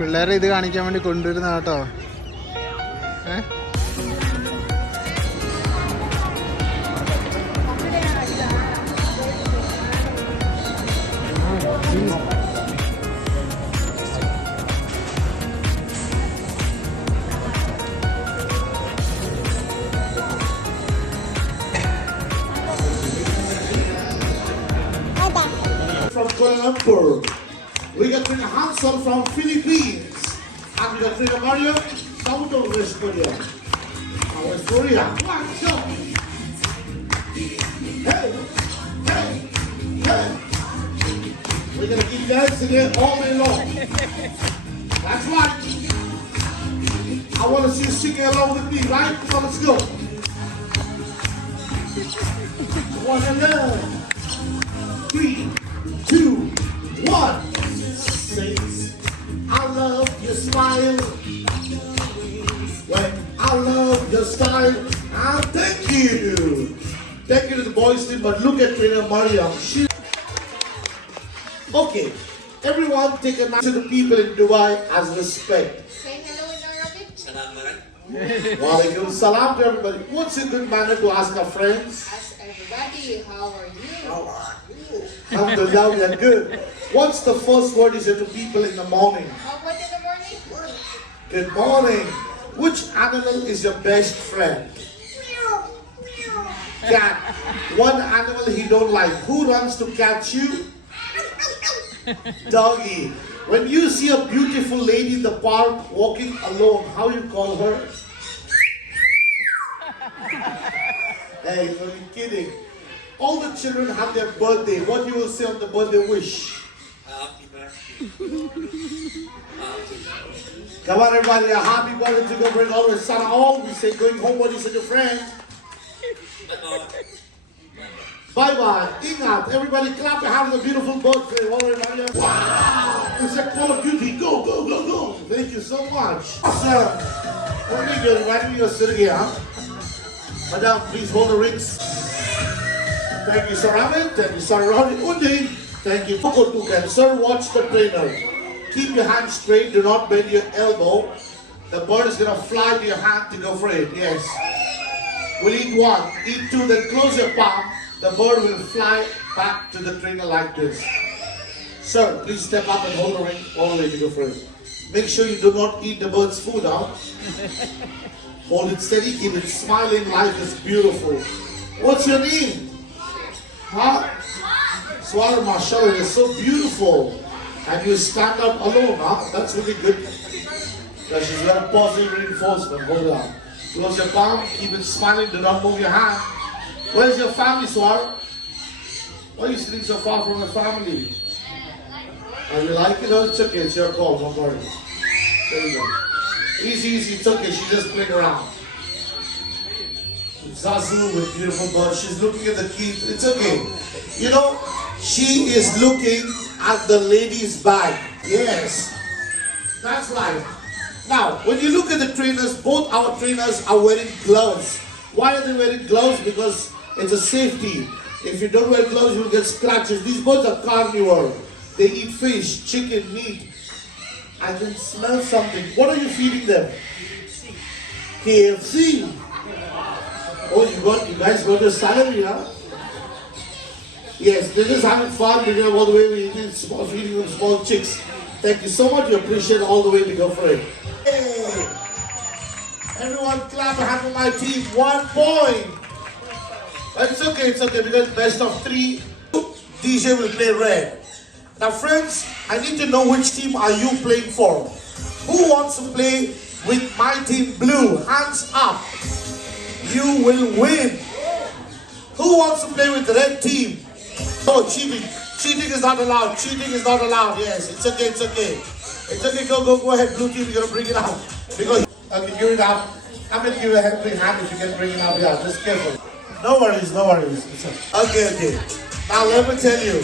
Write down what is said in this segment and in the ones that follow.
പിള്ളേരെ ഇത് കാണിക്കാൻ വേണ്ടി കൊണ്ടുവരുന്ന കേട്ടോ. From Kuala Lumpur. We got Trina Hansel from Philippines. And we got Trina Mario, South of West Korea. West Korea. One, two. Hey, hey, hey. We're gonna keep dancing here all day long. That's right. I want to see you singing along with me, right? Come on, let's go. One and love. 3, 2, 1. Says, I love your smile. Well, I love your style. And thank you. Thank you to the boys team, but look at Trina Mariam. Okay, everyone take a nice to the people in Dubai as respect. Say hello in Arabic. Walaikum salam to everybody. What's a good manner to ask our friends? Ask everybody, how are you? How are you? Alhamdulillah, we are good. What's the first word you say to people in the morning? What in the morning? Good morning. Which animal is your best friend? Cat. One animal he don't like. Who runs to catch you? Doggy. When you see a beautiful lady in the park walking alone, how you call her? Hey, you're kidding. All the children have their birthday. What you will say on the birthday wish? Happy birthday. Come on, everybody. A happy birthday to go bring always son. All we say going home. What you say to friends? Bye bye. Ingat. Everybody clap and have a beautiful birthday. All right, Maria. Wow. It's like Call of Duty. Go, go, go, go. Thank you so much. Sir, what are you doing? Why do you sit here, huh? Madam, please hold the rings. Thank you, Sir Amit. Thank you, Sir Ronnie. Undi. Thank you. Sir, watch the trainer. Keep your hand straight. Do not bend your elbow. The bird is going to fly to your hand to go for it. Yes. We'll eat one. Eat two. Then close your palm. The bird will fly back to the trainer like this. Sir, please step up and hold the ring all the way to go for it. Make sure you do not eat the bird's food, huh? Hold it steady. Keep it smiling. Life is beautiful. What's your name? Huh? Swallow, mashallah, you're so beautiful. And you stand up alone, huh? That's really good. Yeah, she's got a positive reinforcement. Hold it on. Close your palm, keep it smiling, do not move your hand. Where's your family, Swar? Why are you sitting so far from your family? Oh, you like it? Oh, it's okay, it's your call, don't worry. There you go. Easy, easy, it's okay, she's just playing around. Zazu with beautiful bird. She's looking at the keys. It's okay. You know, she is looking at the lady's bag. Yes. That's right. Now, when you look at the trainers, both our trainers are wearing gloves. Why are they wearing gloves? Because it's a safety. If you don't wear gloves, you'll get scratches. These birds are carnivore. They eat fish, chicken, meat. I can smell something. What are you feeding them? KFC. Oh, you guys got your salary, huh? Yes, they're just having fun. We're all the way we eating small, feeding them small chicks. Thank you so much. You appreciate all the way to go for it. Hey! Everyone clap a hand for my team. 1 point. It's okay because best of 3. DJ will play red. Now friends, I need to know which team are you playing for. Who wants to play with my team blue? Hands up. You will win. Who wants to play with the red team? Oh, cheating. Cheating is not allowed. Cheating is not allowed. Yes, it's okay, it's okay. It's okay, go ahead, blue team, you're gonna bring it out. Because Okay, give it up. I'm going to give you a helping hand if you can bring it up. Yeah, just careful. No worries, no worries. Okay. Now let me tell you.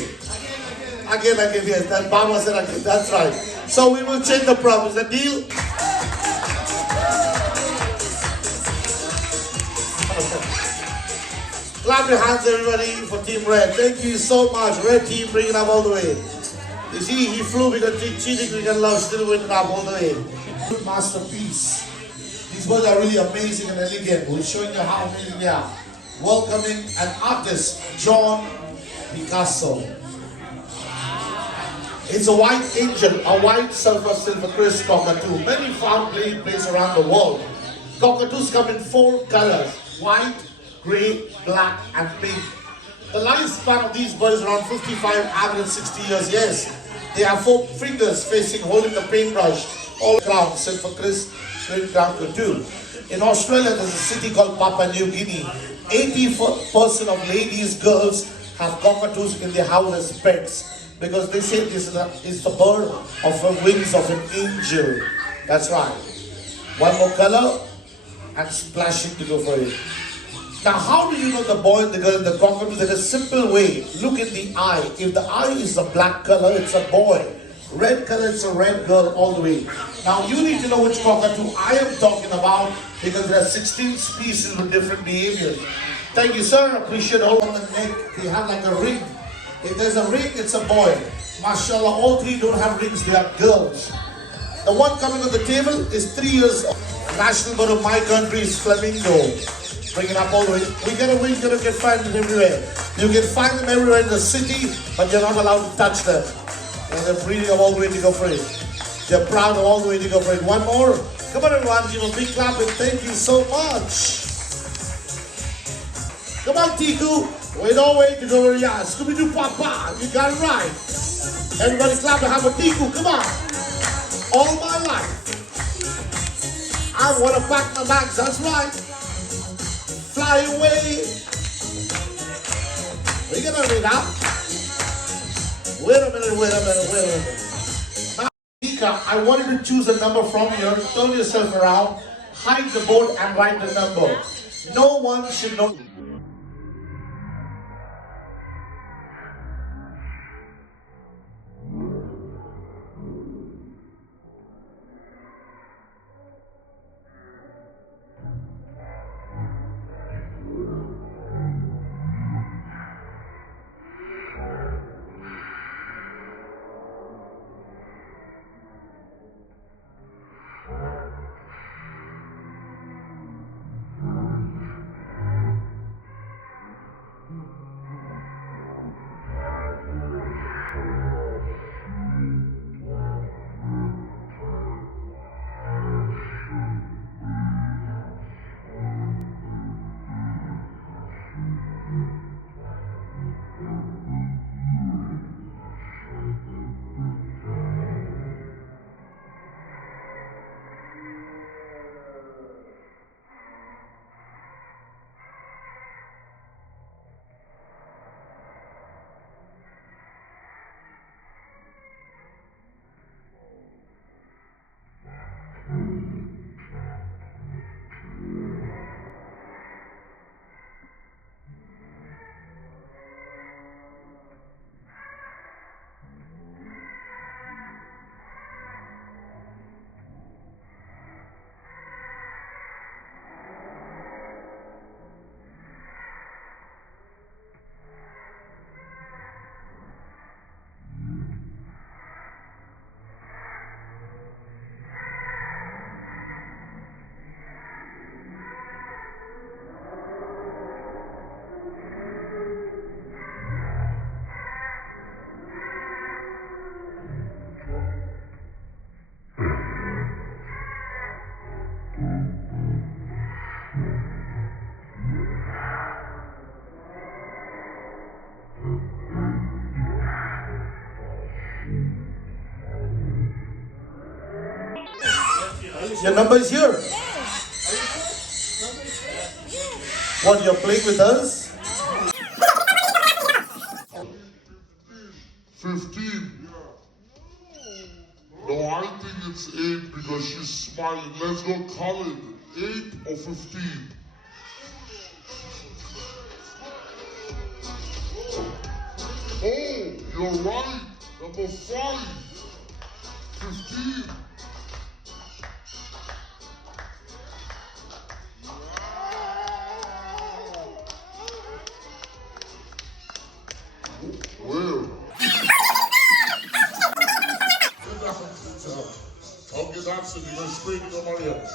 Again, yes. That Baba said again. That's right. So we will change the problem. Is that deal? Clap your hands, everybody, for Team Red. Thank you so much. Red team, bring it up all the way. You see, he flew because cheating, we can love, still win it up all the way. Good masterpiece. These words are really amazing and elegant. We're showing you how amazing they are. Welcoming an artist, John Picasso. It's a white angel, a white silver Christ cockatoo. Many found playing place around the world. Cockatoos come in 4 colors: white, grey, black, and pink. The lifespan of these birds is around 55, average 60 years. Yes, they have 4 fingers facing, holding the paintbrush. All crown, silver Christ cockatoo. In Australia, there's a city called Papua New Guinea. 80% of ladies, girls have cockatoos in their house as pets, because they say this is the bird of the wings of an angel. That's right. One more color and splashing to go for it. Now, how do you know the boy and the girl and the cockatoo? There's a simple way. Look in the eye. If the eye is a black color, it's a boy. Red color, it's a red girl all the way. Now, you need to know which cockatoo I am talking about, because there are 16 species with different behaviors. Thank you, sir. Appreciate all on the neck. They have like a ring. If there's a ring, it's a boy. Mashallah, all 3 don't have rings, they are girls. The one coming on the table is 3 years old. National bird of my country is flamingo. Bring it up all the way. We're gonna get find them everywhere. You can find them everywhere in the city, but you're not allowed to touch them. And they're breeding all the way to go for it. They're proud of all the way to go for it. One more. Come on, everyone, give a big clap and thank you so much. Come on, Tiku. Wait, don't wait to go over here. Scooby-Doo Papa, you got it right. Everybody clap and have a Tiku, come on. All my life, I want to pack my bags, that's right. Fly away. We're gonna read out. Wait a minute. Now, Nika, I want you to choose a number from here, turn yourself around, hide the board and write the number. No one should know. Your number is here. What, you're playing with us? 15. No, I think It's 8 because she's smiling. Let's go, Colin. 8 or 15? Oh, you're right. Number 5. 15. Well. Okay, that's it. You can scream your money up.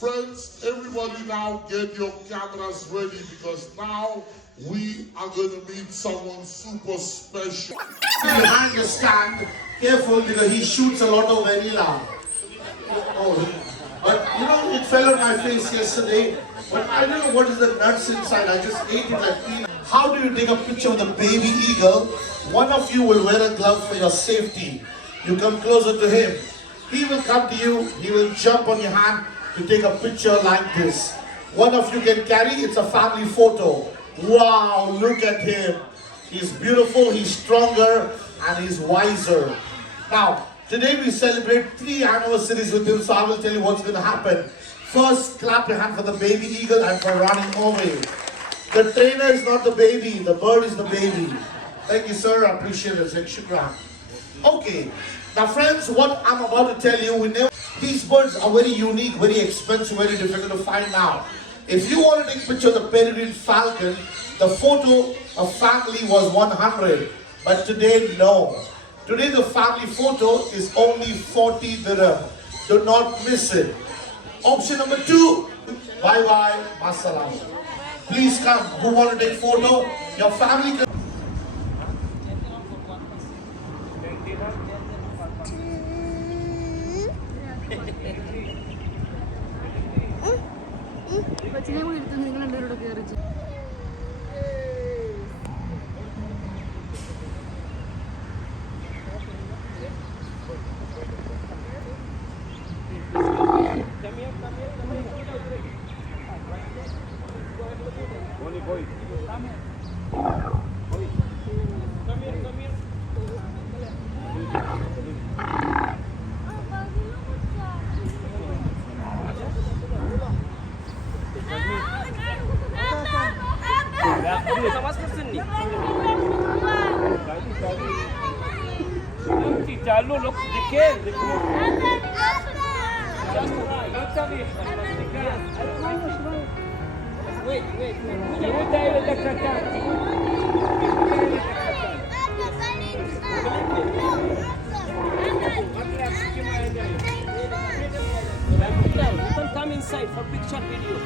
Friends, everybody now get your cameras ready because now we are going to meet someone super special. Behind the stand, careful because he shoots a lot of vanilla. Oh, but you know, it fell on my face yesterday. But I don't know what is the nuts inside. I just ate it like peanut. How do you take a picture of the baby eagle? One of you will wear a glove for your safety. You come closer to him. He will come to you. He will jump on your hand to take a picture like this. One of you can carry. It's a family photo. Wow, look at him. He's beautiful, he's stronger, and he's wiser. Now, today we celebrate 3 anniversaries with him, so I will tell you what's going to happen. First, clap your hand for the baby eagle and for running away. The trainer is not the baby, the bird is the baby. Thank you, sir, I appreciate it. Shukran. Okay, now friends, what I'm about to tell you, these birds are very unique, very expensive, very difficult to find now. If you want to take a picture of the peregrine falcon, the photo of family was 100, but today no. Today the family photo is only 40 dirham. Do not miss it. Option number 2, bye bye, masalam. Please come. Who want to take photo? Your family can. കൊച്ചിനെ കൂടി എടുത്ത് നിങ്ങൾ രണ്ടുപേരോട് കയറി Chalo, look, the Just right. Wait. You can come inside for picture video.